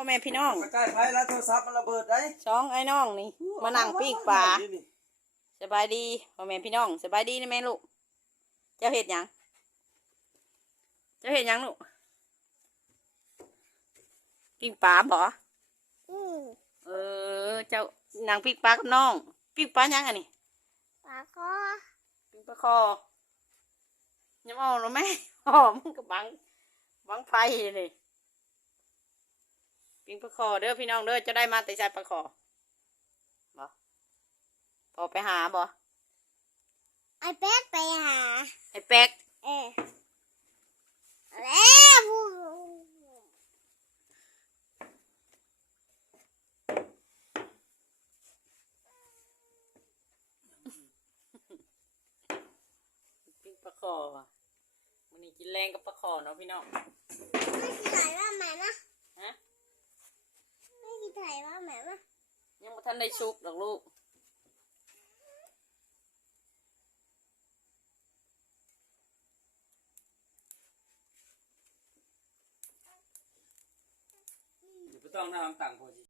พ่อแม่พี่น้องไปใกล้ไฟแล้วโทรศัพท์มันระเบิดได้สองไอ้น้องนี่มานั่งปิ้งปลาสบายดีพ่อแม่พี่น้องสบายดีนะแม่ลูกเจ้าเห็ดหยังเจ้าเห็ดหยังลูกปิ้งปลาบ่อืมเออ เจ้านางปิ้งปลากับน้องปิ้งปลาหยังอันนี้ปลาก็ปิ้งปลาคอยังเอาหรือไหมอ๋อมันก็บังบังไฟเลย ปิ้งปลาคอเด้อพี่น้องเด้อจะได้มาแต่ใจปลาคอบ่พอไปหาบ่ไอเป็ดไปหาไอ้แป๊กเออแล้วบูปิ้งปลาคอว่ะมันนี่กินแรงกับปลาคอเนาะพี่น้อง ไม่กี่ถ่ายว่าแม่นะ ฮะ ไม่กี่ถ่ายว่าแม่นะ ยังบ่ทันได้ชุกดอกลูกยู่บ่ต้องน้ำต่างพอสิ